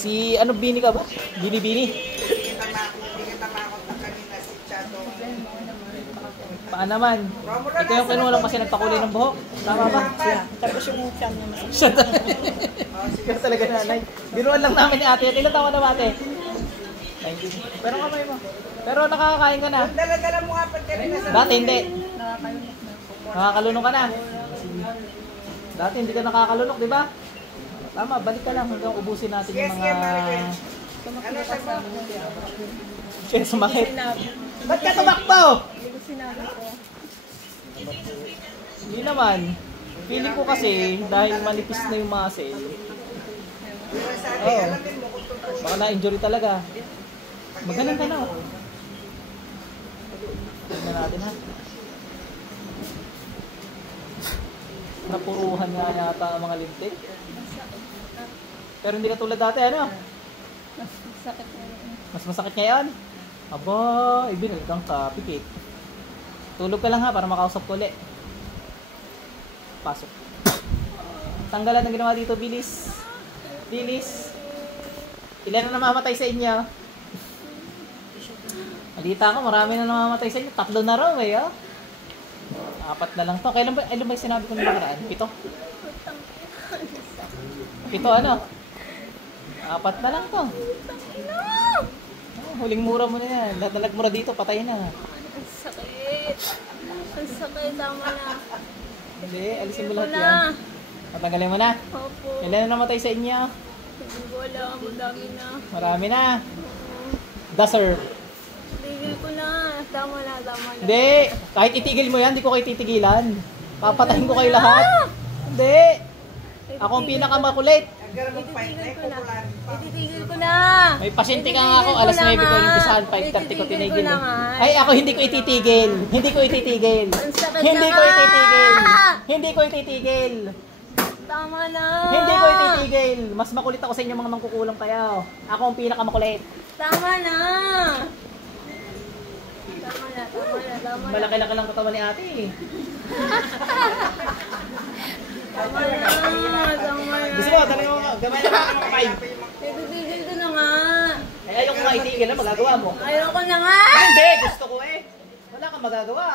Si, ano, Bini ka ba? Bini? Hindi kita makot na kanina si Chato. Paan naman? Ikaw yung kinuha lang kasi nagpakulay ng buhok. Tama ba? Tapos yung siyam na mas. Siya talaga nanay. Binuan lang namin ni ate. Ilan taon na ba ate? 19. Pero kamay mo. Pero nakakakain ka na. Dala-dala mo nga pa kanina sa... Dati hindi. Nakakalunok na. Nakakalunok ka na. Dati hindi ka nakakalunok, di ba? Tama, balik ka lang hanggang ubusin natin yung mga... Ano sa mo? Kaya sumakit. Sinabi. Ba't ka tumakbo? Hindi ko sinabi ko. Hindi naman. Feeling ko kasi, dahil manipis na yung muscle, oo. Baka na-injury talaga. Magaling ka na. Tignan natin ha. Napuruhan nga yata ang mga lintik. Pero hindi ka tulad dati, ano? Mas sakit na yun. Mas masakit ngayon? Aba, ibinil kang kapikit. Tulog ka lang ha, para makausap ko ulit. Pasok. Tanggalan ang ginawa dito, bilis. Bilis. Ilan na namamatay sa inyo? Alita ko, marami na namamatay sa inyo. 3 na raw eh, oh. 4 na lang to. Kailan ba yung sinabi ko nung nakaraan? 7? 7 ano? 4 na lang to. Oh, huling mura mo na yan. Lahat na nagmura dito, patay na. Ang sakit. Ang sakit. Tama na. Hindi, alisin mo lahat yan. Matanggalin mo na. Opo. Ilan na namatay sa inyo? Hindi ko alam. Madami na. Marami na. Deserve. Tigil ko na. Tama na. Tama na. Hindi. Kahit itigil mo yan, hindi ko kayo titigilan. Papatahin ko kayo lahat. Hindi. Ako ang pinakamakulit. Ititigil ko na. Ititigil ko na. May pasyente ka nga ako. Alas 9 ko yung pisahan. 5:30 ko tinigil. Ay, ako hindi ko ititigil. Hindi ko ititigil. Ang sakit Hindi na ko nga. ititigil. Hindi ko ititigil. Tama na. Hindi ko ititigil. Mas makulit ako sa inyo mga mangkukulang kayo. Ako ang pinakamakulit. Tama na. Tama na. Tama na. Tama na. Malaki-laki lang katawan ni ate eh. Tama na. Tama na. Gusto mo, talaga mo, gamay na mga kamay. Ititigil ko na nga. Ay, ayaw ko nga itigil na, magagawa mo. Ayoko na nga. Hindi, gusto ko eh. Wala kang magagawa.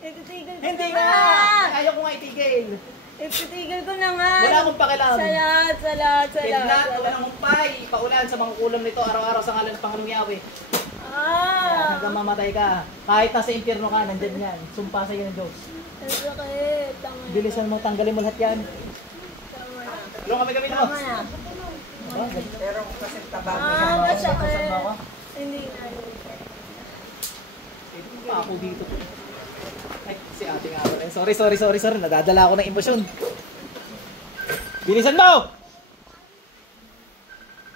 Ititigil ko Hindi na nga. nga. Ayaw ko nga itigil. Ititigil ko na nga. Wala akong pakialam. Salat, salat, salat. Kidnap, unang humpay, paulan sa mga kulam nito araw-araw sa ngalan ng Panginoong Yahweh. Ah. Hanggang mamatay ka. Kahit nasa impyerno ka, nandyan yan. Sumpa sa iyo ng Diyos. Ang sakit. Tama na. Bilisan mo, tanggalin mo lahat yan. Tama na. Tulong kami mo. Tama na. Pero kasi tabang Masakit. Saan ba ako? Hindi na. Pa ako dito. Ay, si ate nga pala. Sorry. Nadadala ako ng emosyon. Bilisan mo!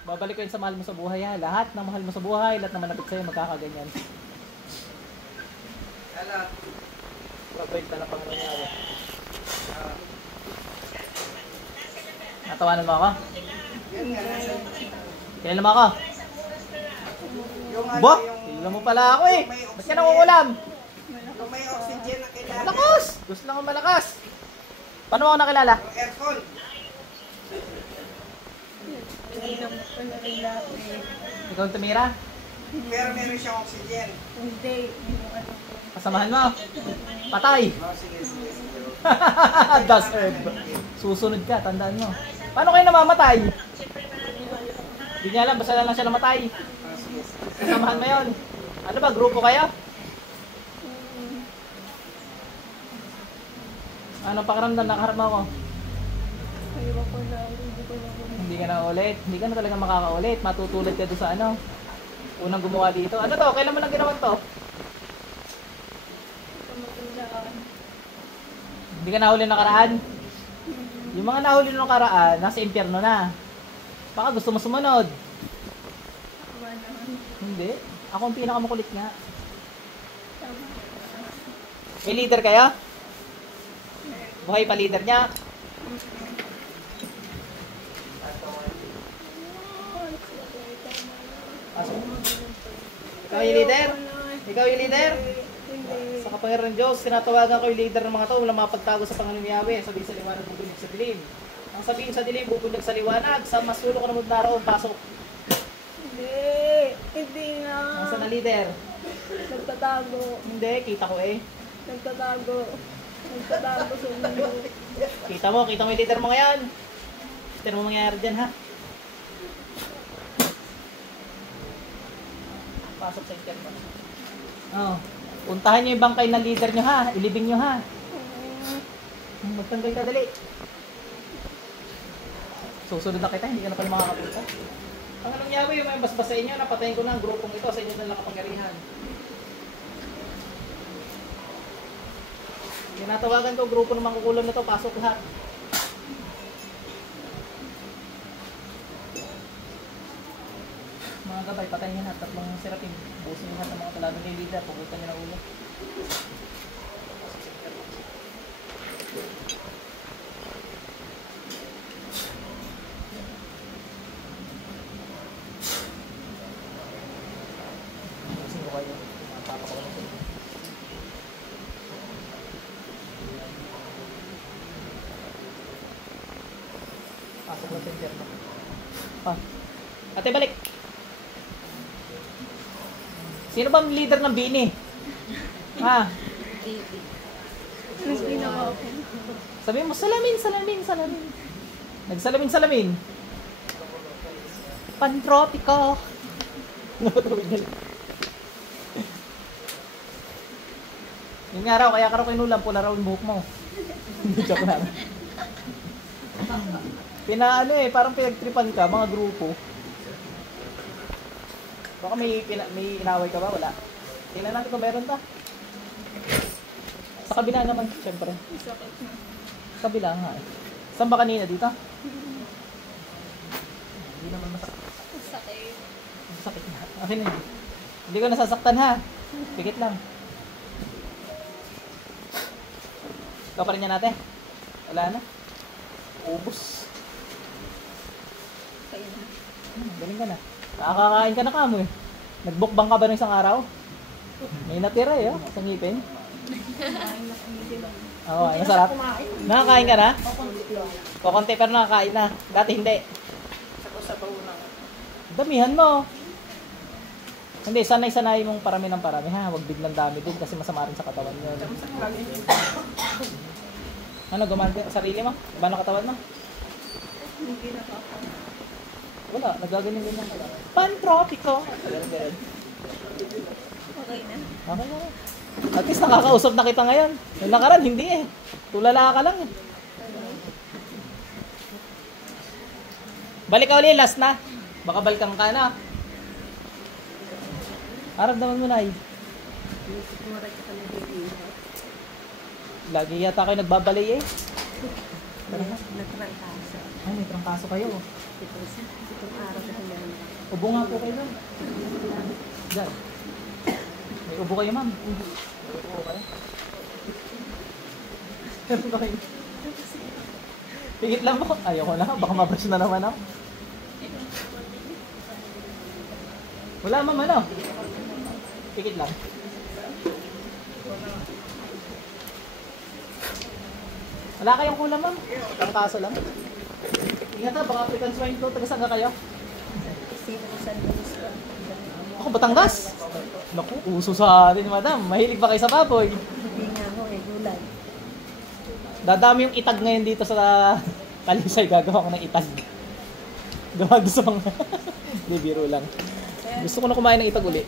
Babalik ko yun sa mahal mo sa buhay ha. Lahat ng mahal mo sa buhay, lahat ng malapit sa'yo, magkakaganyan. Alam. Babalik na lang Panginoon Yahweh. Natawanan mo ako? Kailan mo ako? Yung ano, Bo! yung... Kailan mo pala ako eh. Ba't ka nangungulam? Yung may oxygen na kailangan. Malakas! Gusto lang akong malakas. Paano mo ako nakilala? Yung aircon. Hindi na mo ko na rin lahat eh. Ikaw ang tumira? Pero meron siyang oxygen. Hindi. Yung ano. Kasamahan mo? Patay! Oh, sige. Das herb. Susunod ka, tandaan mo. Paano kayo namamatay? Hindi niya alam, basta lang siya namatay. Kasamahan mo yun. Ano ba, grupo kayo? Anong pakiramdam? Nakaharap mo ako? Ayaw ko na. Hindi ko na. Hindi ka na ulit. Hindi ka na talaga makakaulit. Matutulad ka doon sa ano. Unang gumawa dito. Ano to? Kailan mo lang ginawa to? Hindi ka nahuli nakaraan? Yung mga nahuli nung nakaraan, nasa impyerno na. Baka gusto mo sumunod. Hindi. Ako ang pinakamakulit nga. May leader kayo? Buhay pa leader niya? Ikaw yung leader? Ikaw yung leader? Sa kapangyarihan ng Diyos, tinatawagan ko yung leader ng mga tao, walang mapagtago sa Panginoon Yahweh, sabi sa liwanag ng bulig sa dilim. Ang sabihin sa dilim, bubundag sa liwanag. Sa masulo ka naman naroon, pasok. Hindi nga. Nasaan na leader? Nagtatago. Hindi, kita ko eh. Nagtatago. Nagtatago sa mundo. Kita mo yung leader mo ngayon. Kita mo mangyayari dyan ha. Pasok sa internet. Oh. Puntahan nyo yung bangkay ng leader nyo ha. Ilibing nyo ha. Magtanggal ka dali. Susunod na kita, hindi ka na pala makakapunta. Ang anong yawa yung may basbas sa inyo, napatayin ko na ang grupong ito sa inyo na nakapangyarihan. Tinatawagan ko, grupo ng mangkukulam na to, pasok lahat. Mga gabay, patayin nyo na, tatlong serapin. Busin nyo lahat ng mga talagang ni leader, pugutan nyo na ulo. Busin ko kayo, mapapakaw na sila. Pasok lang sa interno. Ate, balik! Sino bang leader ng Bini? Ha? Mas ginawa ko. Sabihin mo, salamin. Nagsalamin. Pantropiko. Napatawid nila. Yung nga raw, kaya ka raw kinulam, pula raw yung buhok mo. Hindi, joke lang. Pinaano eh, parang pinagtripan ka, mga grupo. Baka may inaway ka ba? Wala. Tingnan natin kung meron ta. Sa kabila naman, syempre. Sakit na. Sa kabila nga eh. Saan ba kanina? Dito? Hindi naman masakit. Sakit. Masakit na. Akin hindi. Hindi ko nasasaktan ha. Pikit lang. Ikaw pa rin yan natin. Wala na. Ubus. Kaya na. Galing ka na. Nakakakain ka na kamo eh. Nagbukbang ka ba ng isang araw? May natira eh, sa ngipin. Oo, masarap. Nakakain ka na? Kukunti pero nakakain na. Dati hindi. Damihan mo. Hindi, sanay-sanay mong parami ng parami ha. Huwag biglang dami din kasi masama rin sa katawan yun. Ano, gumanda sa sarili mo? Gumanda katawan mo? Hindi na ako. Wala, nagagaling din lang. Pantropiko. Ganun. Okay na. Okay na. At least nakakausap na kita ngayon. Yung nakaraan, hindi eh. Tulala ka lang eh. Balik ka ulit, last na. Baka balkang ka na. Harap naman mo na eh. Lagi yata kayo nagbabalay eh. Ay, may trangkaso kayo. Itong araw na meron ako. Ubo nga po kayo doon. Diyan. May ubo kayo, ma'am. May ubo kayo. Meron kayo. Pigit lang po. Ayoko na. Baka mabrush na naman ako. Wala, ma'am, ano? Pigit lang. Wala kayong kulam, ma'am. Trangkaso lang. Ingat ha, baka African swine flu. Taga saan ka kayo? Sino ko sa Luis ko? Ako, Batangas. Naku, uso sa atin, madam. Mahilig ba kayo sa baboy? Hindi nga ako eh, gulay. Dadami yung itag ngayon dito sa Kalisay. Gagawa ko ng itag. Gawa doon sa mga... Hindi, biro lang. Gusto ko na kumain ng itag uli.